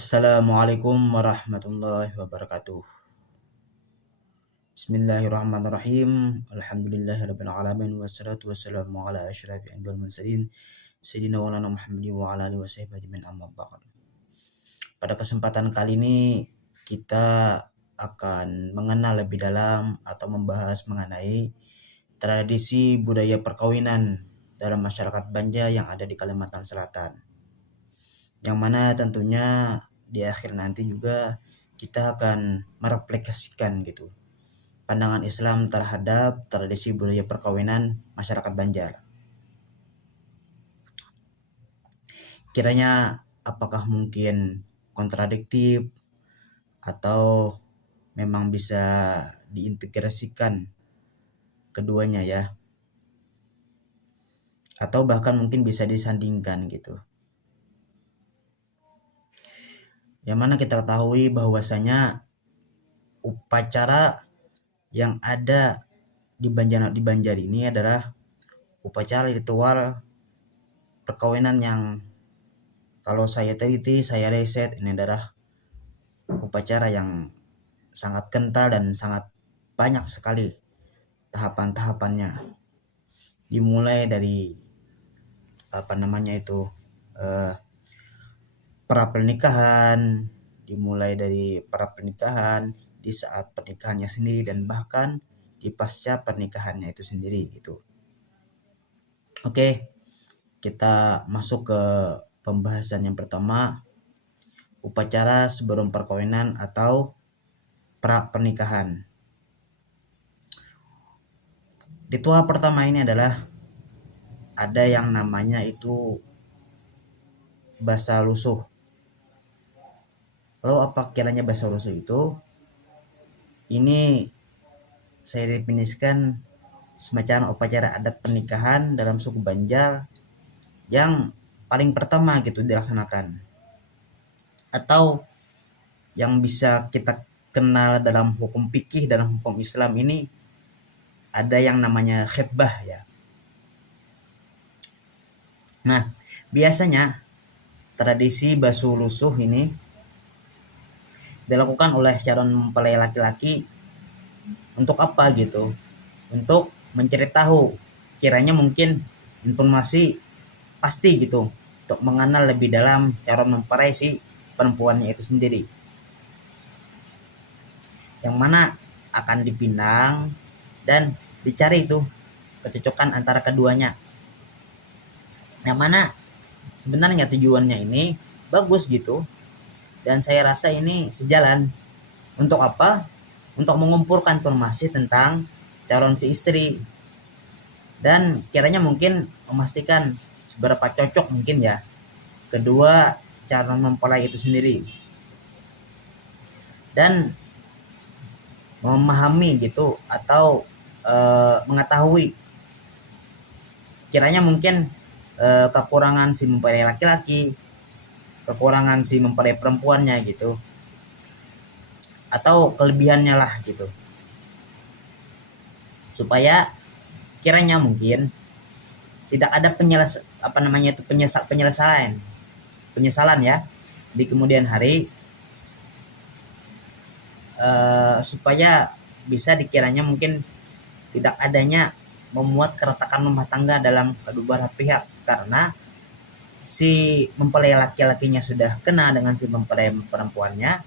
Assalamualaikum warahmatullahi wabarakatuh. Bismillahirrahmanirrahim. Alhamdulillahirabbil alamin wassalatu wassalamu ala asyrafil anbiya'i wal mursalin sayyidina wa maulana Muhammadin wa ala alihi washabihi ajmain amma ba'd. Pada kesempatan kali ini kita akan mengenal lebih dalam atau membahas mengenai tradisi budaya perkawinan dalam masyarakat Banjar yang ada di Kalimantan Selatan. Yang mana tentunya di akhir nanti juga kita akan merefleksikan gitu pandangan Islam terhadap tradisi budaya perkawinan masyarakat Banjar. Kiranya apakah mungkin kontradiktif atau memang bisa diintegrasikan keduanya ya, atau bahkan mungkin bisa disandingkan gitu. Yang mana kita ketahui bahwasanya upacara yang ada di Banjar ini adalah upacara ritual perkawinan yang kalau saya teliti, saya riset, ini adalah upacara yang sangat kental dan sangat banyak sekali tahapan-tahapannya. Dimulai dari pernikahan, di saat pernikahannya sendiri, dan bahkan di pasca pernikahannya itu sendiri gitu. Oke, kita masuk ke pembahasan yang pertama, upacara sebelum perkawinan atau pra pernikahan. Ritual pertama ini adalah ada yang namanya itu basa lusuh. Lalu apa kiranya basa lusuh itu? Ini saya definisikan semacam upacara adat pernikahan dalam suku Banjar yang paling pertama gitu dilaksanakan, atau yang bisa kita kenal dalam hukum fikih, dalam hukum Islam ini ada yang namanya khitbah ya. Nah, biasanya tradisi basuh lusuh ini dilakukan oleh calon mempelai laki-laki untuk apa gitu? Untuk mencari tahu kiranya mungkin informasi pasti gitu, untuk mengenal lebih dalam calon mempelai si perempuannya itu sendiri, yang mana akan dipinang dan dicari itu kecocokan antara keduanya, yang mana sebenarnya tujuannya ini bagus gitu, dan saya rasa ini sejalan. Untuk apa? Untuk mengumpulkan informasi tentang calon si istri dan kiranya mungkin memastikan seberapa cocok mungkin ya kedua calon mempelai itu sendiri, dan memahami gitu atau mengetahui kiranya mungkin kekurangan si mempelai laki-laki, kekurangan si mempelai perempuannya gitu, atau kelebihannya lah gitu, supaya kiranya mungkin tidak ada penyesalan ya di kemudian hari, supaya bisa dikiranya mungkin tidak adanya memuat keretakan rumah tangga dalam kedua belah pihak, karena si mempelai laki-lakinya sudah kena dengan si mempelai perempuannya,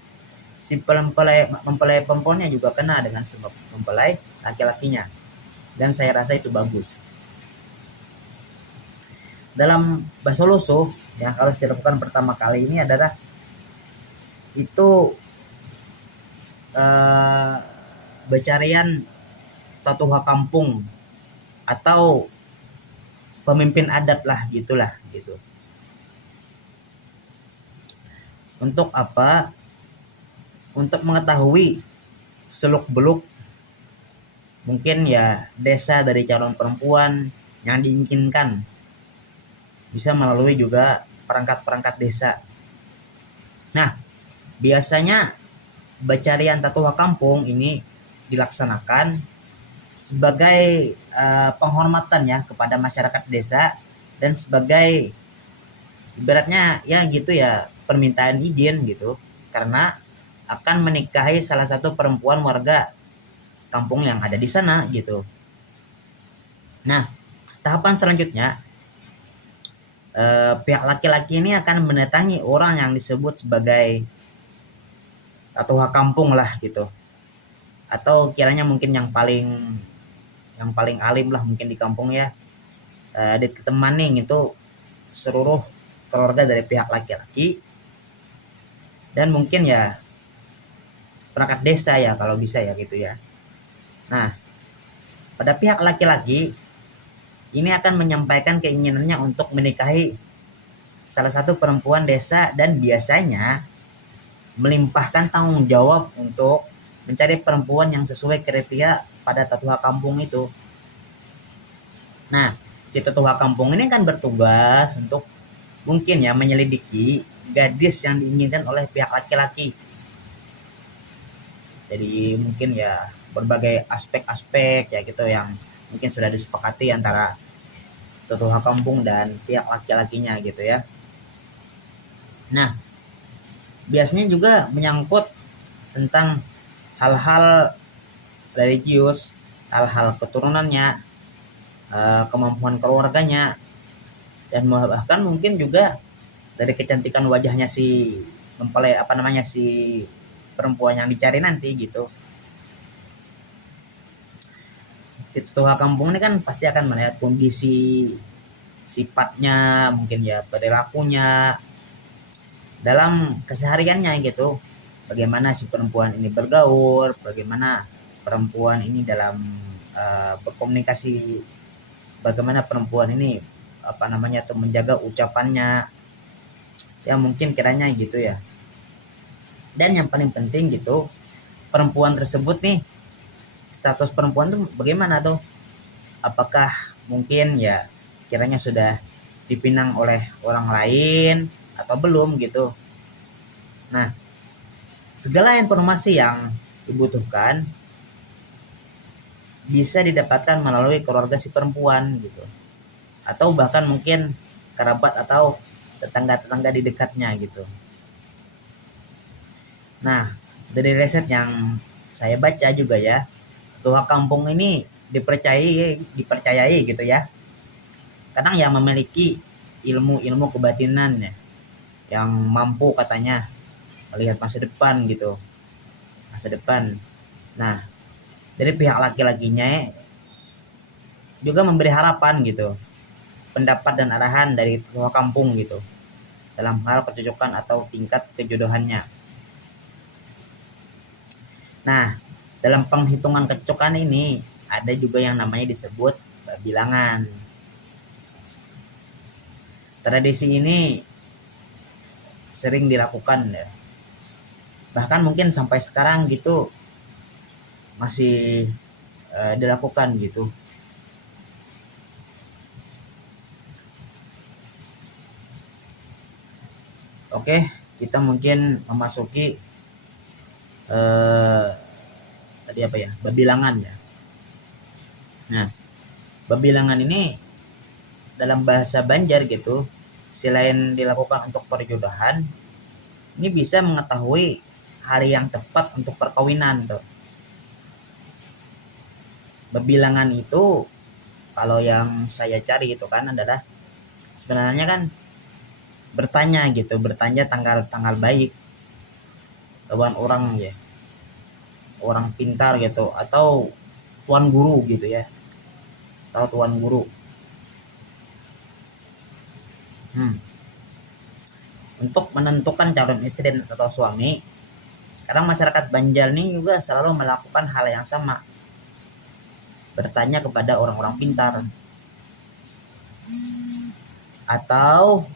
si mempelai perempuannya juga kena dengan si mempelai laki-lakinya, dan saya rasa itu bagus. Dalam basa lusuh yang harus dilakukan pertama kali ini adalah itu becarian tatuha kampung atau pemimpin adat lah gitulah gitu. Untuk apa? Untuk mengetahui seluk-beluk mungkin ya desa dari calon perempuan yang diinginkan, bisa melalui juga perangkat-perangkat desa. Nah, biasanya becarian tatuha kampung ini dilaksanakan sebagai penghormatan ya kepada masyarakat desa, dan sebagai ibaratnya ya gitu ya, permintaan izin gitu, karena akan menikahi salah satu perempuan warga kampung yang ada di sana gitu. Nah, tahapan selanjutnya pihak laki-laki ini akan mendatangi orang yang disebut sebagai ketua kampung lah gitu, atau kiranya mungkin yang paling alim lah mungkin di kampung ya, ditemani itu seluruh keluarga dari pihak laki-laki dan mungkin ya perangkat desa ya kalau bisa ya gitu ya. Nah, pada pihak laki-laki ini akan menyampaikan keinginannya untuk menikahi salah satu perempuan desa dan biasanya melimpahkan tanggung jawab untuk mencari perempuan yang sesuai kriteria pada tetua kampung itu. Nah, si tetua kampung ini kan bertugas untuk mungkin ya menyelidiki gadis yang diinginkan oleh pihak laki-laki. Jadi mungkin ya berbagai aspek-aspek ya gitu yang mungkin sudah disepakati antara tetua kampung dan pihak laki-lakinya gitu ya. Nah, biasanya juga menyangkut tentang hal-hal religius, hal-hal keturunannya, kemampuan keluarganya, dan bahkan mungkin juga dari kecantikan wajahnya si mempelai si perempuan yang dicari nanti gitu. Si tetua kampung ini kan pasti akan melihat kondisi sifatnya, mungkin ya perilakunya dalam kesehariannya gitu. Bagaimana si perempuan ini bergaul, bagaimana perempuan ini dalam berkomunikasi, bagaimana perempuan ini tuh menjaga ucapannya. Ya mungkin kiranya gitu ya. Dan yang paling penting gitu, perempuan tersebut nih, status perempuan tuh bagaimana tuh? Apakah mungkin ya kiranya sudah dipinang oleh orang lain atau belum gitu. Nah, segala informasi yang dibutuhkan bisa didapatkan melalui keluarga si perempuan gitu. Atau bahkan mungkin kerabat atau tetangga-tetangga di dekatnya gitu. Nah, dari riset yang saya baca juga ya, ketua kampung ini dipercayai gitu ya. Kadang yang memiliki ilmu-ilmu kebatinan ya, yang mampu katanya melihat masa depan gitu. Masa depan. Nah, dari pihak laki-lakinya juga memberi harapan gitu, pendapat dan arahan dari ketua kampung gitu dalam hal kecocokan atau tingkat kejodohannya. Nah, dalam penghitungan kecocokan ini ada juga yang namanya disebut bilangan. Tradisi ini sering dilakukan ya. Bahkan mungkin sampai sekarang gitu masih dilakukan gitu. Oke, kita mungkin memasuki tadi apa ya? Babilangan ya. Nah, babilangan ini dalam bahasa Banjar gitu, selain dilakukan untuk perjodohan, ini bisa mengetahui hari yang tepat untuk perkawinan tuh. Babilangan itu kalau yang saya cari itu kan adalah sebenarnya kan bertanya tanggal baik lawan orang ya, orang pintar gitu atau tuan guru gitu ya, atau tuan guru. Untuk menentukan calon istri atau suami, karena masyarakat Banjar ini juga selalu melakukan hal yang sama, bertanya kepada orang-orang pintar atau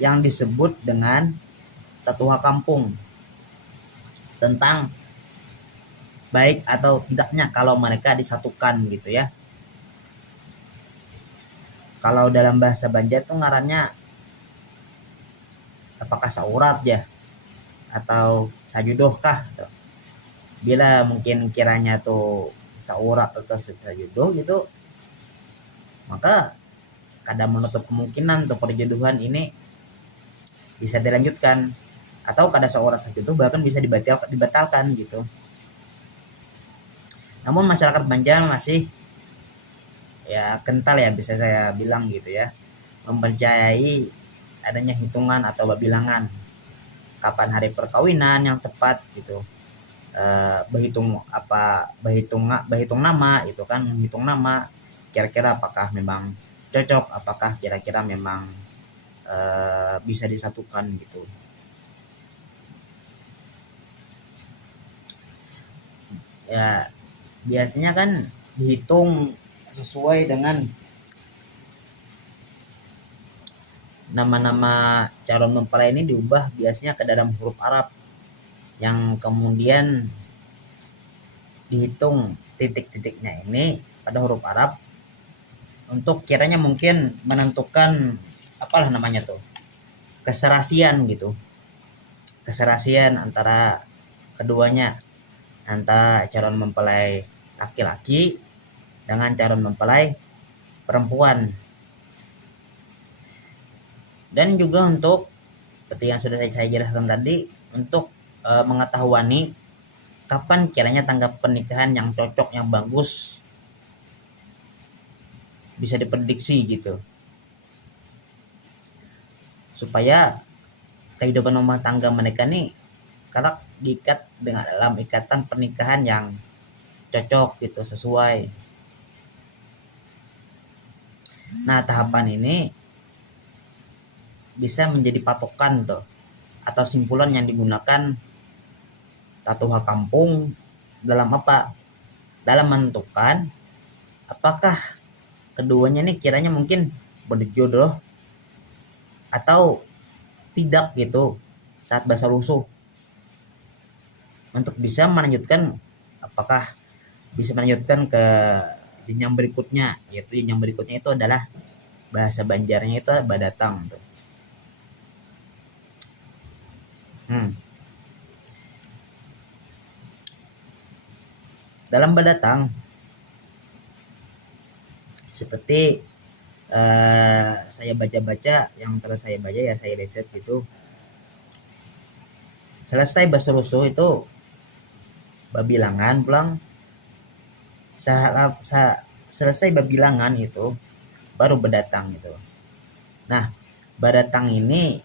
yang disebut dengan tetua kampung tentang baik atau tidaknya kalau mereka disatukan gitu ya. Kalau dalam bahasa Banjar tuh ngarannya apakah saurat ya atau sajudoh kah gitu. Bila mungkin kiranya tuh saurat atau sajudoh gitu, maka kada menutup kemungkinan untuk perjodohan ini bisa dilanjutkan, atau kada seorang saja itu bahkan bisa dibatalkan gitu. Namun masyarakat Banjar masih ya kental ya, bisa saya bilang gitu ya, mempercayai adanya hitungan atau bilangan kapan hari perkawinan yang tepat gitu. Berhitung nama itu kan, menghitung nama kira-kira apakah memang cocok, apakah kira-kira memang bisa disatukan gitu. Ya biasanya kan dihitung sesuai dengan nama-nama calon mempelai ini diubah biasanya ke dalam huruf Arab, yang kemudian dihitung titik-titiknya ini pada huruf Arab untuk kiranya mungkin menentukan apalah namanya tuh, keserasian gitu, keserasian antara keduanya, antara calon mempelai laki-laki dengan calon mempelai perempuan. Dan juga untuk seperti yang sudah saya jelaskan tadi, untuk mengetahui kapan kiranya tanggal pernikahan yang cocok, yang bagus, bisa diprediksi gitu, supaya kehidupan rumah tangga mereka nih kalau diikat dengan dalam ikatan pernikahan yang cocok gitu, sesuai. Nah tahapan ini bisa menjadi patokan tuh, atau simpulan yang digunakan tatuha kampung dalam apa? Dalam menentukan apakah keduanya nih kiranya mungkin berjodoh atau tidak gitu saat bahasa rusuh, untuk bisa melanjutkan, apakah bisa melanjutkan ke jenjang berikutnya, yaitu jenjang berikutnya itu adalah bahasa Banjarnya itu badatang tuh. Dalam badatang seperti saya baca-baca, yang terus saya baca ya saya riset gitu, selesai bahasa rusuh itu babilangan pulang, selesai babilangan itu baru badatang itu. Nah badatang ini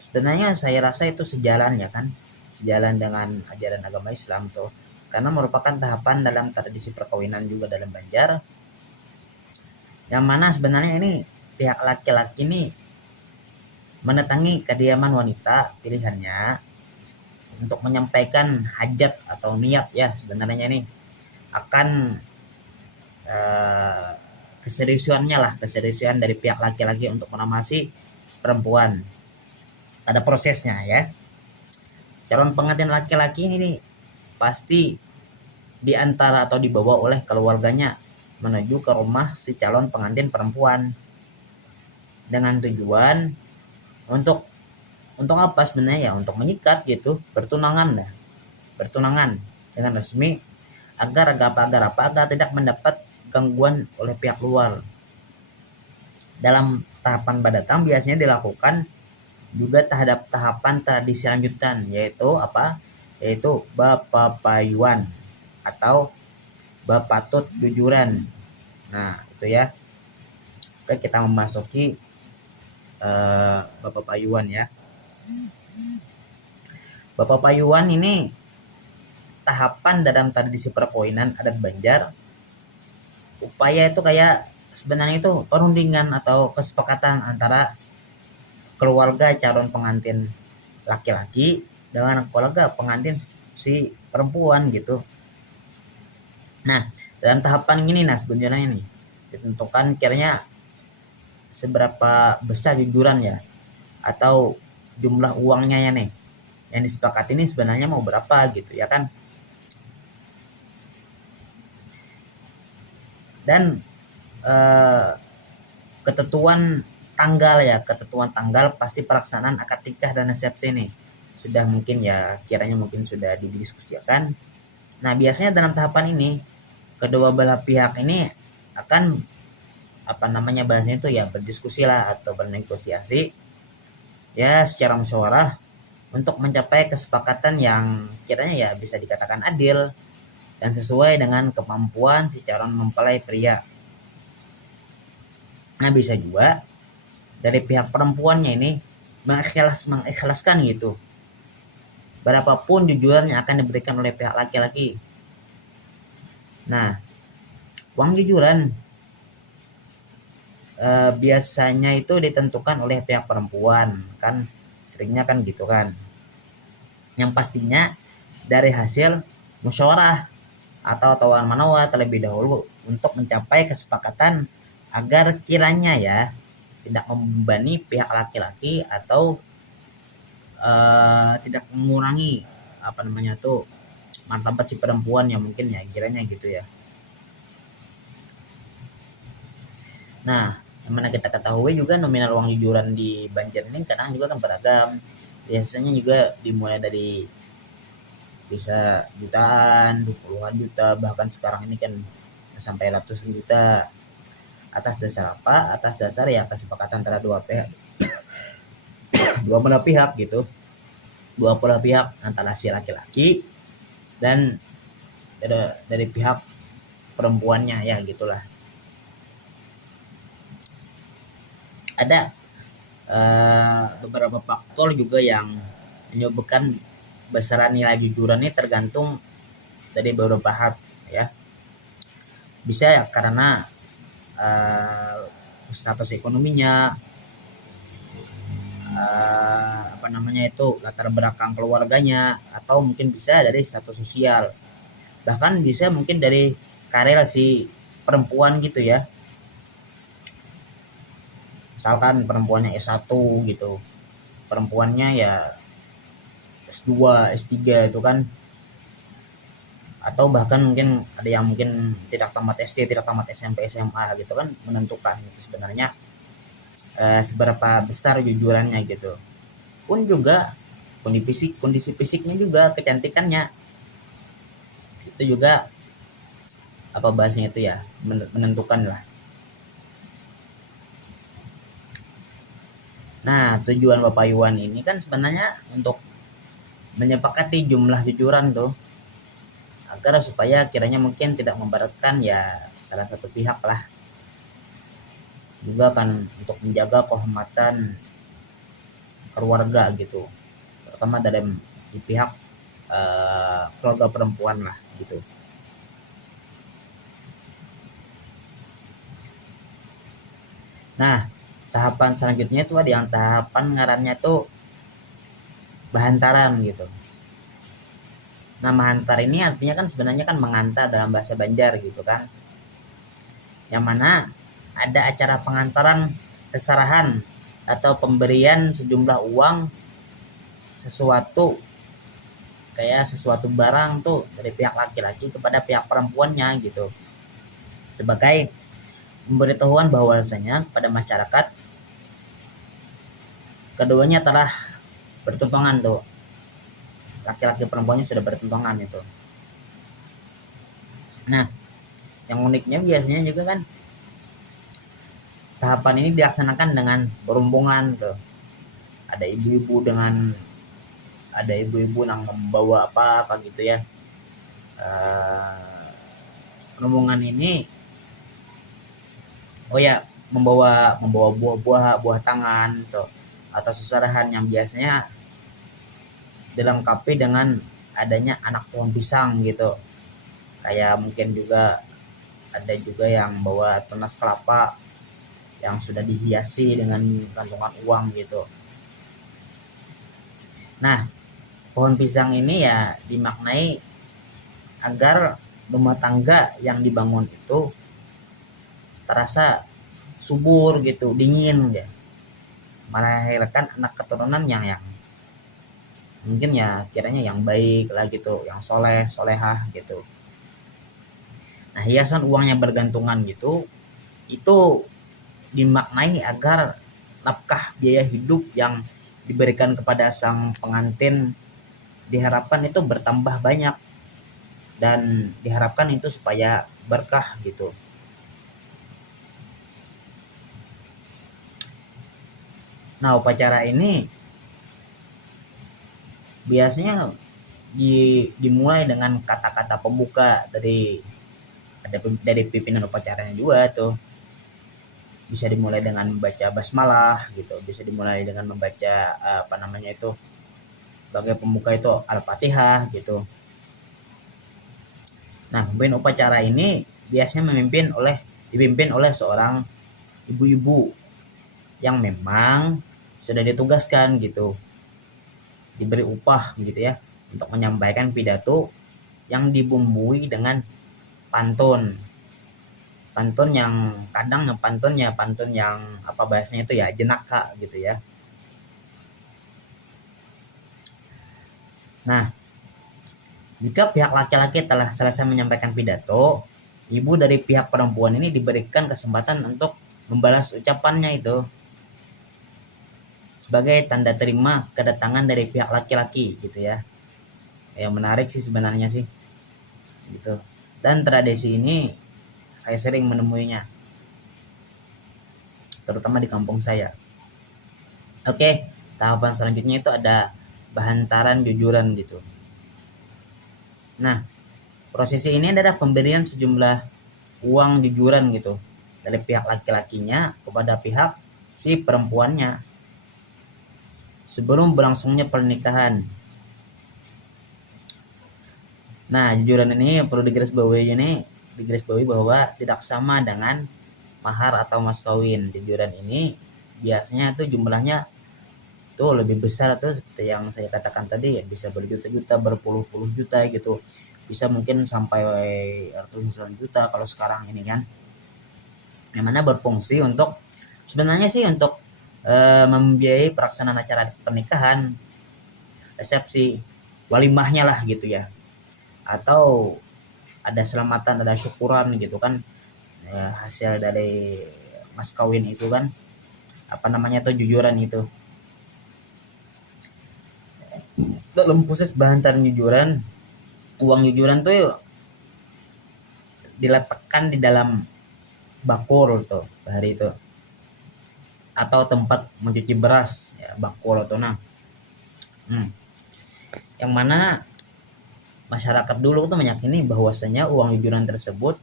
sebenarnya saya rasa itu sejalan ya kan, sejalan dengan ajaran agama Islam tuh, karena merupakan tahapan dalam tradisi perkawinan juga dalam Banjar, yang mana sebenarnya ini pihak laki-laki ini mendatangi kediaman wanita pilihannya untuk menyampaikan hajat atau niat ya sebenarnya ini akan keseriusan dari pihak laki-laki untuk menamasi perempuan. Ada prosesnya ya. Calon pengantin laki-laki ini pasti diantara atau dibawa oleh keluarganya menuju ke rumah si calon pengantin perempuan dengan tujuan untuk apa sebenarnya ya, untuk mengikat gitu, bertunangan dengan resmi, agar tidak mendapat gangguan oleh pihak luar. Dalam tahapan badatang biasanya dilakukan juga terhadap tahapan tradisi lanjutan, yaitu apa? Yaitu bapapayuan atau bapatut jujuran. Nah itu ya. Oke, kita memasuki bapapayuan ya. Bapapayuan ini tahapan dalam tradisi perkawinan adat Banjar. Upaya itu kayak sebenarnya itu perundingan atau kesepakatan antara keluarga calon pengantin laki-laki dengan keluarga pengantin si perempuan gitu. Nah dalam tahapan ini sebenarnya ini ditentukan kiranya seberapa besar jujuran ya, atau jumlah uangnya ya nih yang disepakati ini sebenarnya mau berapa gitu ya kan. Dan ketentuan tanggal pasti pelaksanaan akad nikah dan resepsi nih sudah mungkin ya kiranya mungkin sudah didiskusikan. Nah biasanya dalam tahapan ini kedua belah pihak ini akan bahasanya itu ya berdiskusi lah atau bernegosiasi ya secara musyawarah untuk mencapai kesepakatan yang kiranya ya bisa dikatakan adil dan sesuai dengan kemampuan si calon mempelai pria. Nah, bisa juga dari pihak perempuannya ini mengikhlaskan gitu berapapun jujuran yang akan diberikan oleh pihak laki-laki. Nah, uang jujuran biasanya itu ditentukan oleh pihak perempuan, kan seringnya kan gitu kan. Yang pastinya dari hasil musyawarah atau tawar menawar terlebih dahulu untuk mencapai kesepakatan agar kiranya ya tidak membebani pihak laki-laki atau tidak mengurangi martabat si perempuan yang mungkin ya kiranya gitu ya. Nah, yang mana kita ketahui juga nominal uang jujuran di Banjar ini kadang juga kan beragam. Biasanya juga dimulai dari bisa jutaan, 20-an juta, bahkan sekarang ini kan sampai ratusan juta. Atas dasar apa? Atas dasar ya kesepakatan antara dua belah pihak gitu. Dua belah pihak antara si laki-laki dan dari pihak perempuannya ya gitulah. Ada beberapa faktor juga yang menyebabkan besaran nilai jujuran ini tergantung dari beberapa hal ya. Bisa ya karena status ekonominya, latar belakang keluarganya, atau mungkin bisa dari status sosial, bahkan bisa mungkin dari karir si perempuan gitu ya. Misalkan perempuannya S1 gitu, perempuannya ya S2, S3 itu kan, atau bahkan mungkin ada yang mungkin tidak tamat SD, tidak tamat SMP, SMA gitu kan, menentukan itu sebenarnya seberapa besar jujurannya gitu. Pun juga kondisi fisiknya juga, kecantikannya itu juga bahasanya itu ya menentukan lah. Nah, tujuan Bapak Iwan ini kan sebenarnya untuk menyepakati jumlah jujuran tuh agar supaya kiranya mungkin tidak memberatkan ya salah satu pihak lah. Juga kan untuk menjaga kehormatan keluarga gitu, terutama dalam di pihak keluarga perempuan lah gitu. Nah, tahapan selanjutnya itu ada yang tahapan ngarannya tuh bahantaran gitu. Nah, mahantar ini artinya kan sebenarnya kan mengantar dalam bahasa Banjar gitu kan. Yang mana ada acara pengantaran keserahan atau pemberian sejumlah uang sesuatu barang tuh dari pihak laki-laki kepada pihak perempuannya gitu. Sebagai pemberitahuan bahwasanya kepada masyarakat keduanya telah bertunangan tuh. Laki-laki perempuannya sudah bertunangan itu. Nah, yang uniknya biasanya juga kan tahapan ini dilaksanakan dengan berombongan tuh. Ada ibu-ibu yang membawa apa gitu ya. Rombongan ini membawa buah tangan tuh, atau seserahan yang biasanya dilengkapi dengan adanya anak pohon pisang gitu. Kayak mungkin juga ada juga yang bawa tunas kelapa yang sudah dihiasi dengan gantungan uang gitu. Nah, pohon pisang ini ya dimaknai agar rumah tangga yang dibangun itu terasa subur gitu, dingin ya, melahirkan anak keturunan yang mungkin ya kiranya yang baik lah gitu, yang solehah gitu. Nah, hiasan uang yang bergantungan gitu itu dimaknai agar nafkah biaya hidup yang diberikan kepada sang pengantin diharapkan itu bertambah banyak dan diharapkan itu supaya berkah gitu. Nah, upacara ini biasanya dimulai dengan kata-kata pembuka dari pimpinan upacaranya juga tuh. Bisa dimulai dengan membaca basmalah gitu, bisa dimulai dengan membaca sebagai pembuka itu Al-Fatihah gitu. Nah, pemimpin upacara ini biasanya dipimpin oleh seorang ibu-ibu yang memang sudah ditugaskan gitu, diberi upah gitu ya, untuk menyampaikan pidato yang dibumbui dengan pantun. Pantun yang kadang pantun yang apa bahasanya itu ya, jenaka gitu ya. Nah, jika pihak laki-laki telah selesai menyampaikan pidato, ibu dari pihak perempuan ini diberikan kesempatan untuk membalas ucapannya itu sebagai tanda terima kedatangan dari pihak laki-laki gitu ya. Yang menarik sih sebenarnya sih gitu. Dan tradisi ini saya sering menemuinya, terutama di kampung saya. Oke, tahapan selanjutnya itu ada bahantaran jujuran gitu. Nah, prosesi ini adalah pemberian sejumlah uang jujuran gitu dari pihak laki-lakinya kepada pihak si perempuannya sebelum berlangsungnya pernikahan. Nah, jujuran ini perlu digarisbawahi bahwa tidak sama dengan mahar atau mas kawin. Jujuran ini biasanya tuh jumlahnya tuh lebih besar tuh, seperti yang saya katakan tadi ya, bisa berjuta-juta, berpuluh-puluh juta gitu. Bisa mungkin sampai ratusan juta kalau sekarang ini kan. Yang mana berfungsi untuk sebenarnya sih untuk membiayai pelaksanaan acara pernikahan, resepsi, walimahnya lah gitu ya. Atau ada selamatan, ada syukuran gitu kan, ya, hasil dari mas kawin itu kan, apa namanya tuh, jujuran itu. Dalam proses bahantaran jujuran, uang jujuran tuh diletakkan di dalam bakul tuh hari itu, atau tempat mencuci beras ya, bakul atau yang mana masyarakat dulu tuh meyakini bahwasanya uang jujuran tersebut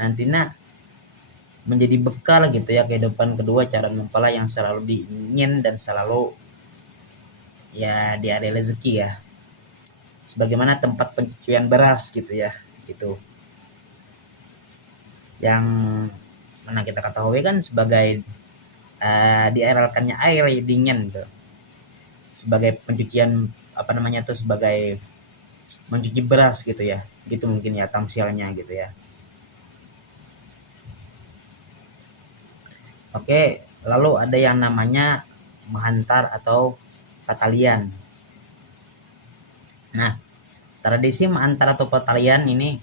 nantinya menjadi bekal gitu ya kehidupan kedua calon mempelai yang selalu diingin dan selalu ya di ada rezeki ya, sebagaimana tempat pencucian beras gitu ya gitu, yang mana kita ketahui kan sebagai diairalkannya air dingin tuh, sebagai pencucian apa namanya tuh, sebagai mencuci beras gitu ya, gitu mungkin ya tamsilnya gitu ya. Oke, lalu ada yang namanya menghantar atau patalian. Nah, tradisi menghantar atau patalian ini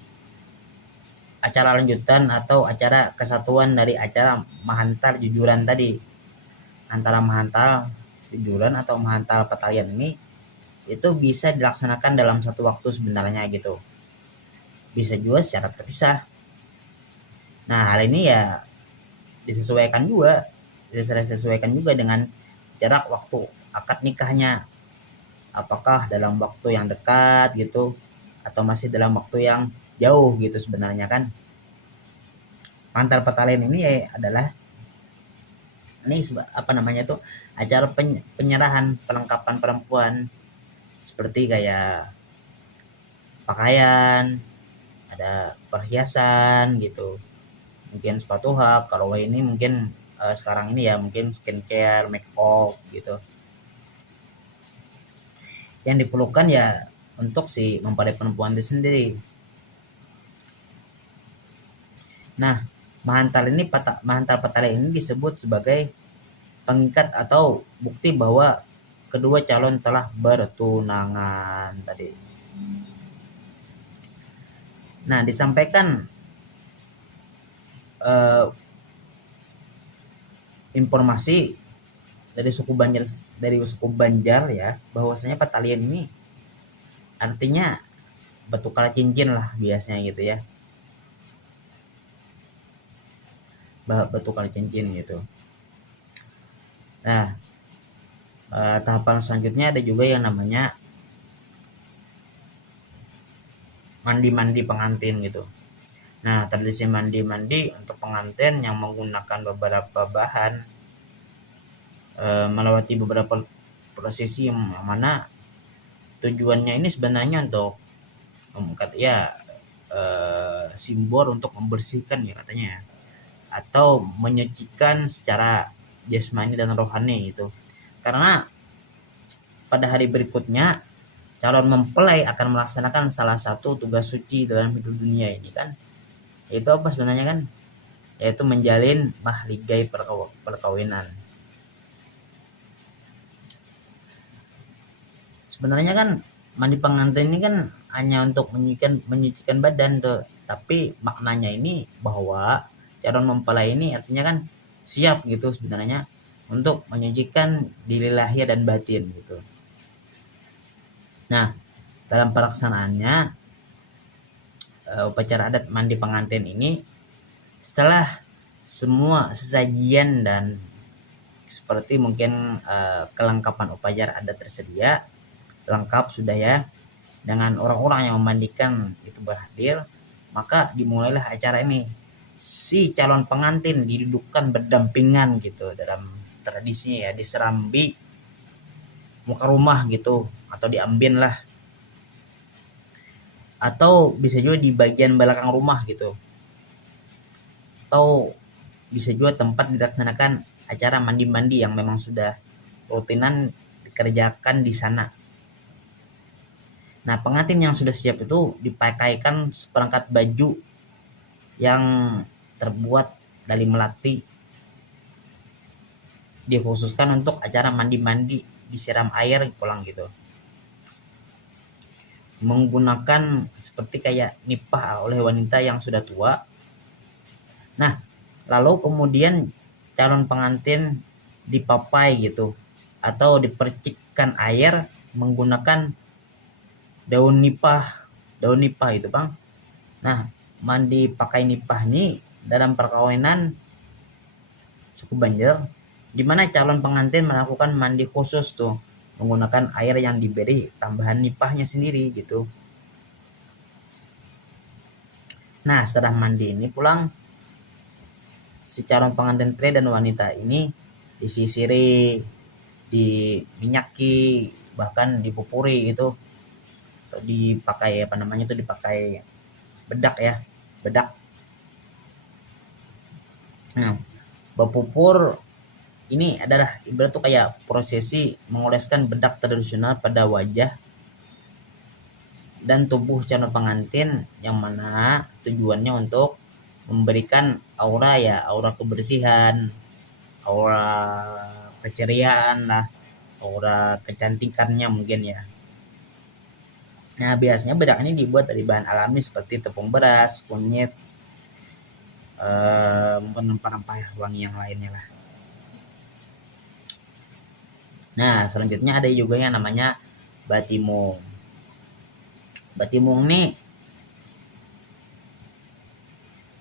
acara lanjutan atau acara kesatuan dari acara menghantar jujuran tadi. Antara menghantar jujuran atau menghantar patalian ini itu bisa dilaksanakan dalam satu waktu sebenarnya gitu. Bisa juga secara terpisah. Nah, hal ini ya disesuaikan juga dengan jarak waktu akad nikahnya. Apakah dalam waktu yang dekat gitu atau masih dalam waktu yang jauh gitu sebenarnya kan. Antar petalian ini adalah ini apa namanya tuh, acara penyerahan pelengkapan perempuan seperti kayak pakaian, ada perhiasan gitu, mungkin sepatu hak, kalau ini mungkin sekarang ini ya mungkin skincare, make up gitu, yang diperlukan ya untuk si mempelai perempuan itu sendiri. Nah, mahantar petali ini disebut sebagai pengikat atau bukti bahwa kedua calon telah bertunangan tadi. Nah, disampaikan informasi dari suku Banjar ya, bahwasanya petalian ini artinya bertukar cincin lah biasanya gitu ya, bertukar cincin gitu. Nah, Tahapan selanjutnya ada juga yang namanya mandi-mandi pengantin gitu. Nah, tradisi mandi-mandi untuk pengantin yang menggunakan beberapa bahan, melewati beberapa prosesi yang mana tujuannya ini sebenarnya untuk simbol untuk membersihkan ya katanya, atau menyucikan secara jasmani dan rohani gitu. Karena pada hari berikutnya calon mempelai akan melaksanakan salah satu tugas suci dalam hidup dunia ini kan. Itu apa sebenarnya kan? Yaitu menjalin mahligai perkawinan. Sebenarnya kan mandi pengantin ini kan hanya untuk menyucikan badan tuh, tapi maknanya ini bahwa calon mempelai ini artinya kan siap gitu sebenarnya untuk menyucikan diri lahir dan batin gitu. Nah, dalam pelaksanaannya upacara adat mandi pengantin ini, setelah semua sesajian dan seperti mungkin kelengkapan upacara adat tersedia lengkap sudah ya, dengan orang-orang yang memandikan itu berhadir, maka dimulailah acara ini. Si calon pengantin didudukkan berdampingan gitu dalam tradisinya ya, di serambi muka rumah gitu, atau di ambien lah, atau bisa juga di bagian belakang rumah gitu, atau bisa juga tempat dilaksanakan acara mandi-mandi yang memang sudah rutinan dikerjakan di sana. Nah, pengantin yang sudah siap itu dipakaikan seperangkat baju yang terbuat dari melati, dikhususkan untuk acara mandi-mandi, disiram air pulang gitu, menggunakan seperti kayak nipah oleh wanita yang sudah tua. Nah, lalu kemudian calon pengantin dipapai gitu, atau dipercikkan air menggunakan daun nipah itu bang. Nah, mandi pakai nipah ini dalam perkawinan suku Banjar, di mana calon pengantin melakukan mandi khusus tuh menggunakan air yang diberi tambahan nipahnya sendiri gitu. Nah, setelah mandi ini pulang, si calon pengantin pria dan wanita ini disisiri, diminyaki, bahkan dipupuri itu, atau dipakai apa namanya itu, dipakai bedak ya, bedak. Nah, berpupur ini adalah ibarat tuh kayak prosesi mengoleskan bedak tradisional pada wajah dan tubuh calon pengantin, yang mana tujuannya untuk memberikan aura ya, aura kebersihan, aura keceriaan lah, aura kecantikannya mungkin ya. Nah, biasanya bedak ini dibuat dari bahan alami seperti tepung beras, kunyit, mungkin rempah-rempah wangi yang lainnya lah. Nah, selanjutnya ada juga yang namanya batimung. Batimung nih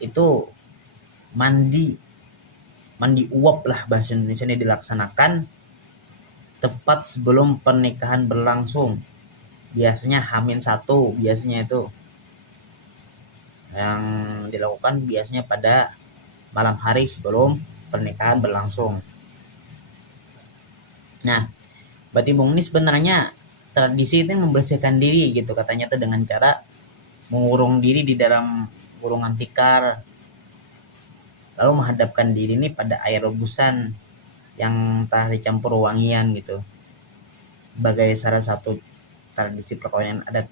itu mandi uap lah bahasa Indonesia, ini dilaksanakan tepat sebelum pernikahan berlangsung. Biasanya H-1 biasanya itu yang dilakukan, biasanya pada malam hari sebelum pernikahan berlangsung. Nah, batimung ini sebenarnya tradisi itu membersihkan diri gitu katanya tuh, dengan cara mengurung diri di dalam kurungan tikar, lalu menghadapkan diri ini pada air rebusan yang telah dicampur wangian gitu, sebagai salah satu tradisi perkawinan adat.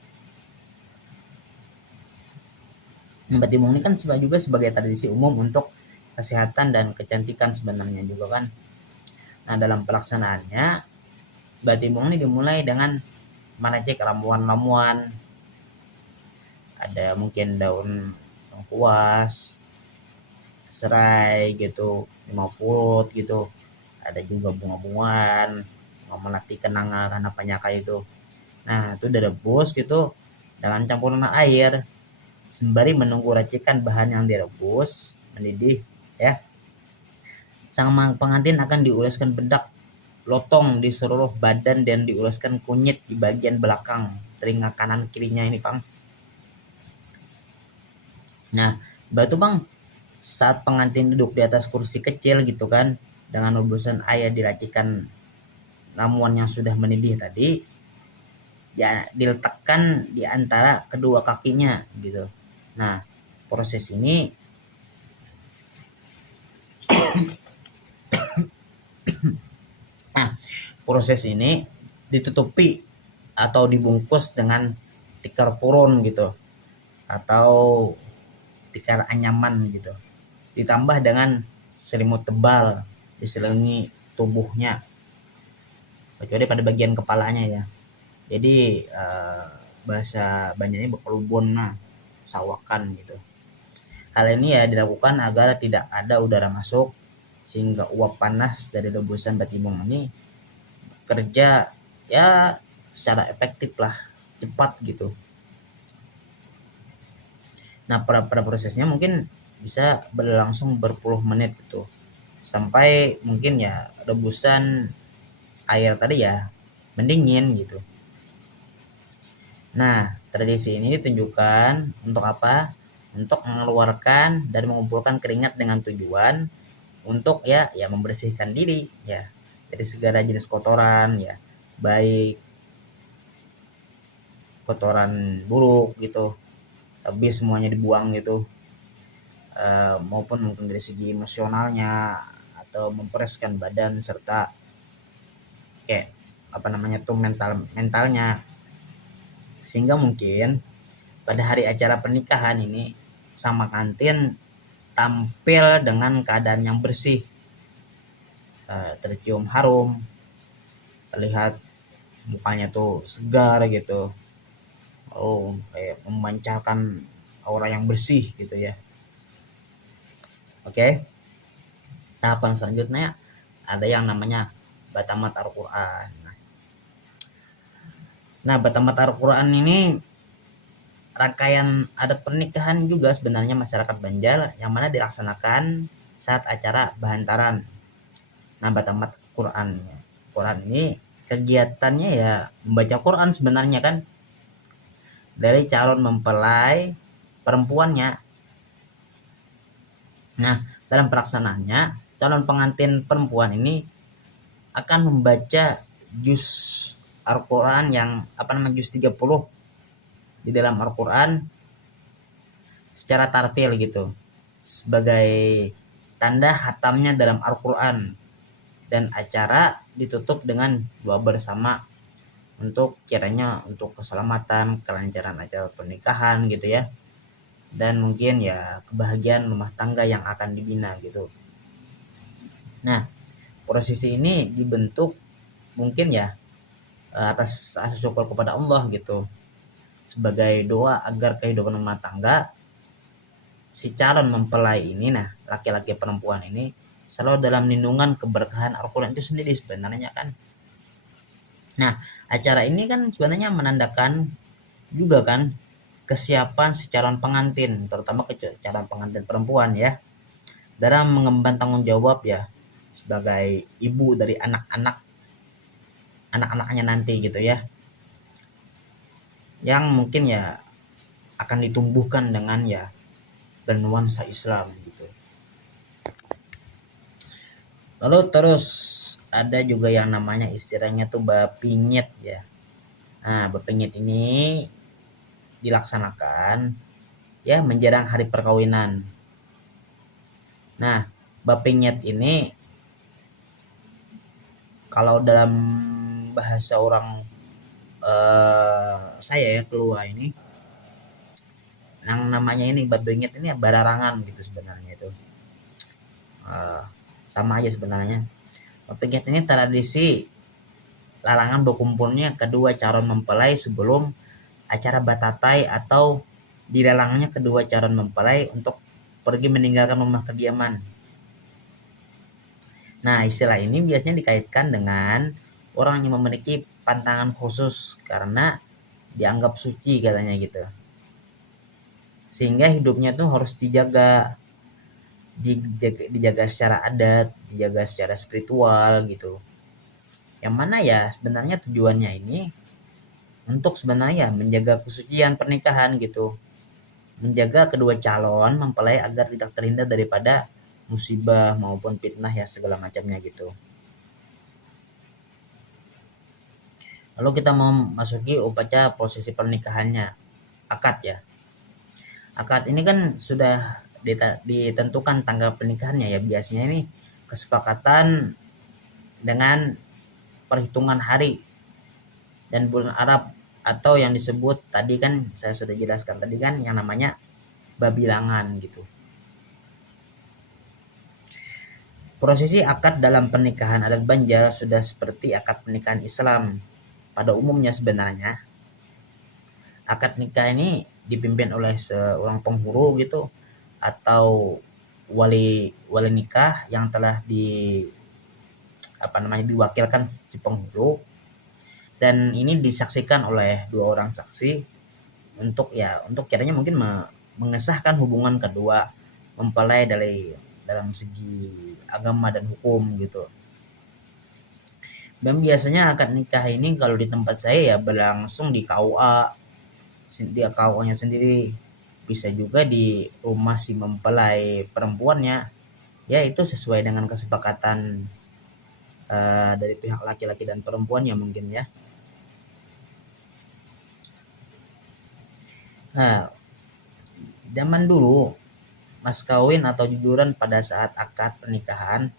Batimung ini kan juga sebagai tradisi umum untuk kesehatan dan kecantikan sebenarnya juga kan. Nah, dalam pelaksanaannya batimung ini dimulai dengan meracik ramuan-ramuan, ada mungkin daun lengkuas, serai gitu, 50 gitu, ada juga bunga-bungaan, melati kenanga kan apanya kayak itu. Nah, itu direbus gitu dengan campuran air, sembari menunggu racikan bahan yang direbus mendidih ya. Sang pengantin akan dioleskan bedak lotong di seluruh badan dan diulaskan kunyit di bagian belakang telinga kanan kirinya ini, Bang. Nah, batu Bang, saat pengantin duduk di atas kursi kecil gitu kan, dengan rebusan air diracikan ramuan yang sudah mendidih tadi, ya diletakkan di antara kedua kakinya gitu. Nah, proses ini ditutupi atau dibungkus dengan tikar purun gitu atau tikar anyaman gitu. Ditambah dengan selimut tebal diselimuti tubuhnya kecuali pada bagian kepalanya ya. Jadi bahasa Banjarnya bekelubun, sawakan gitu. Hal ini ya dilakukan agar tidak ada udara masuk sehingga uap panas dari rebusan batimbung ini kerja ya secara efektif lah, cepat gitu. Nah, pada prosesnya mungkin bisa berlangsung berpuluh menit gitu. Sampai mungkin ya rebusan air tadi ya mendingin gitu. Nah, tradisi ini ditunjukkan untuk apa? Untuk mengeluarkan dan mengumpulkan keringat dengan tujuan untuk ya membersihkan diri ya dari segala jenis kotoran ya, baik kotoran buruk gitu, habis semuanya dibuang gitu, maupun mungkin dari segi emosionalnya atau mempereskan badan serta kayak apa namanya tuh mentalnya, sehingga mungkin pada hari acara pernikahan ini sang pengantin tampil dengan keadaan yang bersih, tercium harum, terlihat mukanya tuh segar gitu, kayak memancarkan aura yang bersih gitu ya. Oke. Tahapan selanjutnya ada yang namanya batamat Al-Quran. Nah, batamat Al-Quran ini rangkaian adat pernikahan juga sebenarnya masyarakat Banjar yang mana dilaksanakan saat acara bahantaran. Nah, batamat Quran ini kegiatannya ya membaca Quran sebenarnya kan dari calon mempelai perempuannya. Nah, dalam pelaksanaannya calon pengantin perempuan ini akan membaca juz Al-Quran yang juz 30 di dalam Al-Quran secara tartil gitu sebagai tanda khatamnya dalam Al-Quran, dan acara ditutup dengan doa bersama untuk kiranya untuk keselamatan, kelancaran acara pernikahan gitu ya, dan mungkin ya kebahagiaan rumah tangga yang akan dibina gitu. Nah, prosesi ini dibentuk mungkin ya atas rasa syukur kepada Allah gitu, sebagai doa agar kehidupan rumah tangga si calon mempelai ini, nah laki-laki perempuan ini selalu dalam lindungan keberkahan Al-Quran itu sendiri sebenarnya kan. Nah, acara ini kan sebenarnya menandakan juga kan kesiapan si calon pengantin, terutama calon pengantin perempuan ya, dalam mengemban tanggung jawab ya sebagai ibu dari anak-anaknya nanti gitu ya, yang mungkin ya akan ditumbuhkan dengan ya bernuansa Islam gitu. Lalu terus ada juga yang namanya istilahnya tuh bapingit ya. Nah, bapingit ini dilaksanakan ya menjelang hari perkawinan. Nah, bapingit ini kalau dalam bahasa orang saya ya keluar ini, yang namanya ini bapingit ini bararangan gitu sebenarnya itu. Sama aja sebenarnya. Bapingit ini tradisi larangan berkumpulnya kedua calon mempelai sebelum acara batatai atau dilalangnya kedua calon mempelai untuk pergi meninggalkan rumah kediaman. Nah, istilah ini biasanya dikaitkan dengan orang yang memiliki pantangan khusus karena dianggap suci katanya gitu. Sehingga hidupnya tuh harus dijaga secara adat, dijaga secara spiritual gitu. Yang mana ya sebenarnya tujuannya ini untuk sebenarnya menjaga kesucian pernikahan gitu. Menjaga kedua calon mempelai agar tidak terhindar daripada musibah maupun fitnah ya segala macamnya gitu. Lalu kita mau masuki upacara prosesi pernikahannya, akad ya. Akad ini kan sudah ditentukan tanggal pernikahannya ya, biasanya ini kesepakatan dengan perhitungan hari dan bulan Arab atau yang disebut tadi kan saya sudah jelaskan tadi kan yang namanya babilangan gitu. Prosesi akad dalam pernikahan adat Banjar sudah seperti akad pernikahan Islam. Pada umumnya sebenarnya akad nikah ini dipimpin oleh seorang penghulu gitu atau wali nikah yang telah diwakilkan si penghulu, dan ini disaksikan oleh 2 orang saksi untuk kiranya mungkin mengesahkan hubungan kedua mempelai dalam segi agama dan hukum gitu. Dan biasanya akad nikah ini kalau di tempat saya ya berlangsung di KUA, nya sendiri, bisa juga di rumah si mempelai perempuannya. Ya itu sesuai dengan kesepakatan dari pihak laki-laki dan perempuannya mungkin ya. Nah, zaman dulu mas kawin atau jujuran pada saat akad pernikahan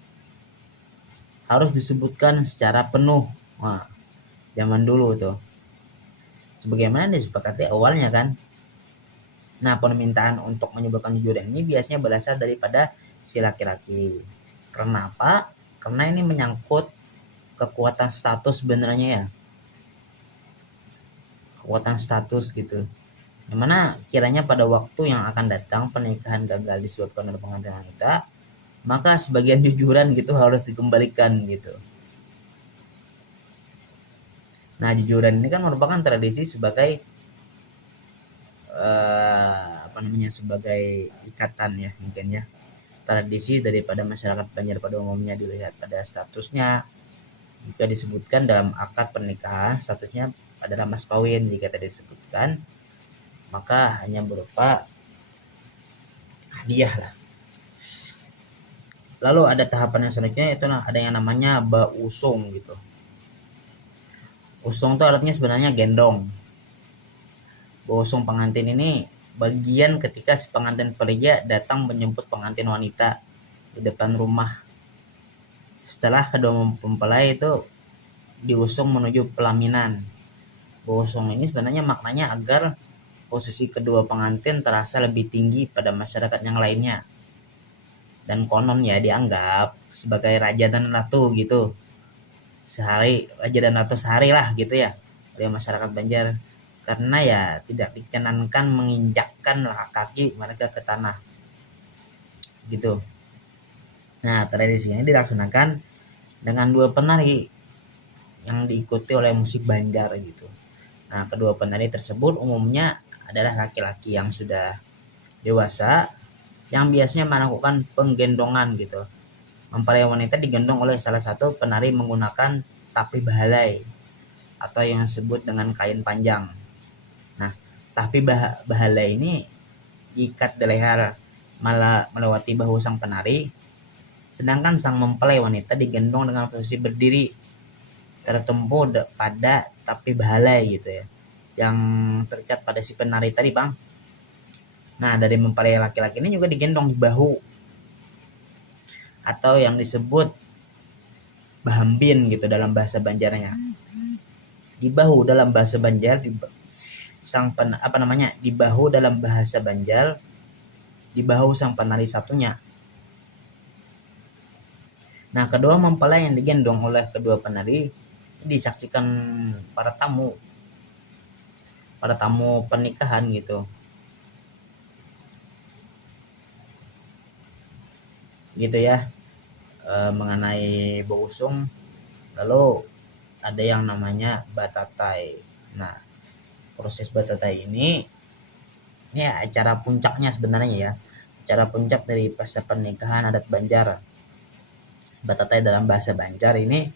harus disebutkan secara penuh. Wah, zaman dulu tuh. Sebagaimana disepakati awalnya kan. Nah, permintaan untuk menyebutkan jujuran ini biasanya berasal daripada si laki-laki. Karena apa? Karena ini menyangkut kekuatan status sebenarnya ya. Kekuatan status gitu. Yang mana kiranya pada waktu yang akan datang pernikahan gagal disebabkan oleh pengantin wanita, maka sebagian jujuran gitu harus dikembalikan gitu. Nah, jujuran ini kan merupakan tradisi sebagai sebagai ikatan ya mungkin ya. Tradisi daripada masyarakat Banjar pada umumnya dilihat pada statusnya. Jika disebutkan dalam akad pernikahan, statusnya adalah mas kawin. Jika tidak disebutkan, maka hanya berupa hadiah lah. Lalu ada tahapan yang selanjutnya, itu ada yang namanya bausung gitu. Usung itu artinya sebenarnya gendong. Bausung pengantin ini bagian ketika si pengantin pria datang menjemput pengantin wanita di depan rumah. Setelah kedua mempelai itu diusung menuju pelaminan. Bausung ini sebenarnya maknanya agar posisi kedua pengantin terasa lebih tinggi pada masyarakat yang lainnya. Dan konon ya dianggap sebagai raja dan ratu gitu. Raja dan ratu sehari lah gitu ya oleh masyarakat Banjar. Karena ya tidak dikenankan menginjakkan kaki mereka ke tanah gitu. Nah, tradisi ini dilaksanakan dengan 2 penari yang diikuti oleh musik Banjar gitu. Nah, kedua penari tersebut umumnya adalah laki-laki yang sudah dewasa yang biasanya melakukan penggendongan gitu. Mempelai wanita digendong oleh salah satu penari menggunakan tapi bahalai atau yang disebut dengan kain panjang. Nah, tapi bahalai ini diikat di leher melewati bahu sang penari, sedangkan sang mempelai wanita digendong dengan posisi berdiri tertumpu pada tapi bahalai gitu ya, yang terikat pada si penari tadi bang. Nah, dari mempelai laki-laki ini juga digendong di bahu atau yang disebut bahambin gitu dalam bahasa Banjarnya. Di bahu dalam bahasa Banjar, di bahu dalam bahasa Banjar, di bahu sang penari satunya. Nah, kedua mempelai yang digendong oleh kedua penari disaksikan para tamu pernikahan gitu. Gitu ya, mengenai bausung. Lalu ada yang namanya batatai. Nah, proses batatai ini acara puncaknya sebenarnya ya. Acara puncak dari pesta pernikahan adat Banjar. Batatai dalam bahasa Banjar ini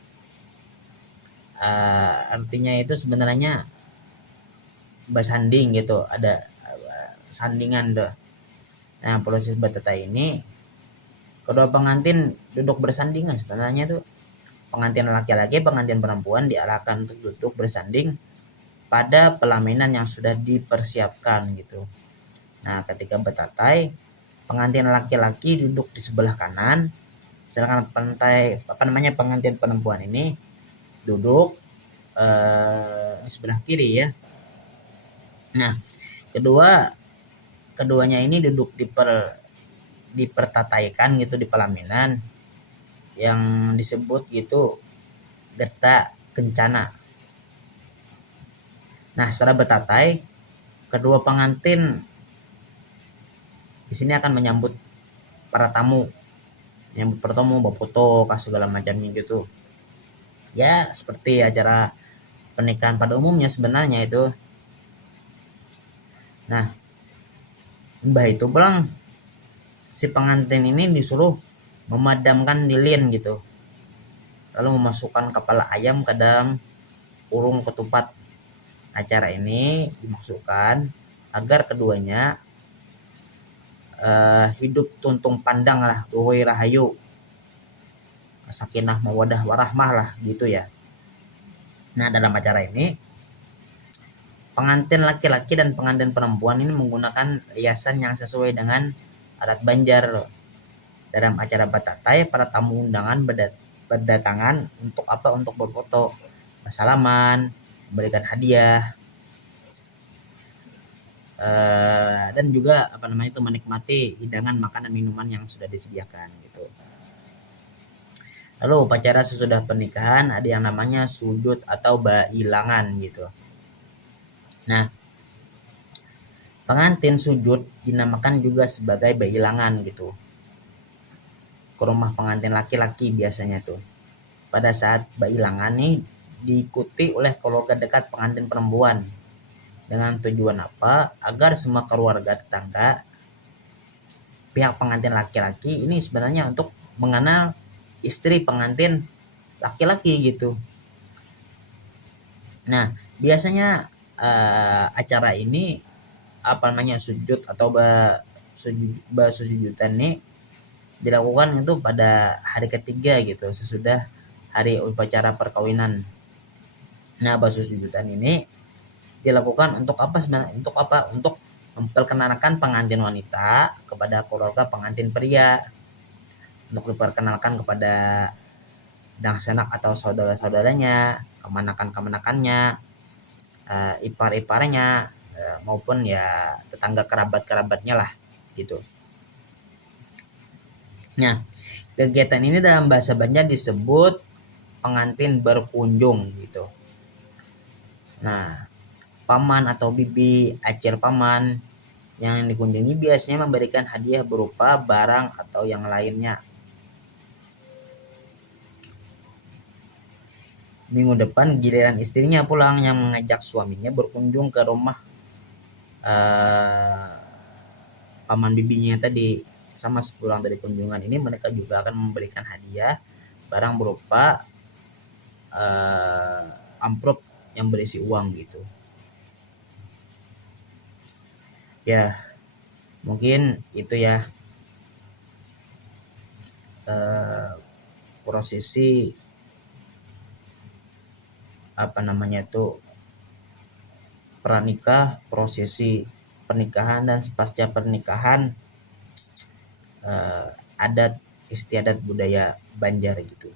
artinya itu sebenarnya bersanding gitu, ada sandingan tuh. Nah, proses batatai ini kedua pengantin duduk bersanding. Sebenarnya tuh pengantin laki-laki, pengantin perempuan diarahkan untuk duduk bersanding pada pelaminan yang sudah dipersiapkan gitu. Nah, ketika batatai, pengantin laki-laki duduk di sebelah kanan, sedangkan pengantin perempuan ini duduk di sebelah kiri ya. Nah, keduanya ini duduk dipertataikan gitu di pelaminan yang disebut gitu geta kencana. Nah, setelah betatai, kedua pengantin di sini akan menyambut para tamu, menyambut pertemu, berfoto, segala macamnya gitu. Ya, seperti acara pernikahan pada umumnya sebenarnya itu. Nah, mbah itu pulang si pengantin ini disuruh memadamkan lilin gitu, lalu memasukkan kepala ayam ke dalam urung ketupat. Acara ini dimaksudkan agar keduanya hidup tuntung pandang lah, uwai rahayu, sakinah mawadah warahmah lah gitu ya. Nah, dalam acara ini pengantin laki-laki dan pengantin perempuan ini menggunakan hiasan yang sesuai dengan adat Banjar. Dalam acara batatai, para tamu undangan berdatangan untuk apa? Untuk berfoto, bersalaman, memberikan hadiah, dan juga menikmati hidangan makanan minuman yang sudah disediakan gitu. Lalu upacara sesudah pernikahan ada yang namanya sujud atau bailangan gitu. Nah, pengantin sujud dinamakan juga sebagai bailangan gitu. Ke rumah pengantin laki-laki biasanya tuh. Pada saat bailangan nih diikuti oleh keluarga dekat pengantin perempuan. Dengan tujuan apa? Agar semua keluarga tetangga pihak pengantin laki-laki ini sebenarnya untuk mengenal istri pengantin laki-laki gitu. Nah, biasanya acara ini sujud atau sujudan nih dilakukan itu pada hari ketiga gitu, sesudah hari upacara perkawinan. Nah, sujudan ini dilakukan untuk apa sebenarnya? Untuk memperkenalkan pengantin wanita kepada keluarga pengantin pria, untuk diperkenalkan kepada dang sanak atau saudara-saudaranya, kemanakannya, ipar-iparnya, maupun ya tetangga kerabat-kerabatnya lah gitu. Nah, kegiatan ini dalam bahasa Banjar disebut pengantin berkunjung gitu. Nah, paman atau bibi acil paman yang dikunjungi biasanya memberikan hadiah berupa barang atau yang lainnya. Minggu depan giliran istrinya pulang yang mengajak suaminya berkunjung ke rumah paman bibinya tadi. Sama sepulang dari kunjungan ini mereka juga akan memberikan hadiah barang berupa amplop yang berisi uang gitu. Ya, mungkin itu ya prosesi pranikah, prosesi pernikahan dan pasca pernikahan, adat istiadat budaya Banjar gitu.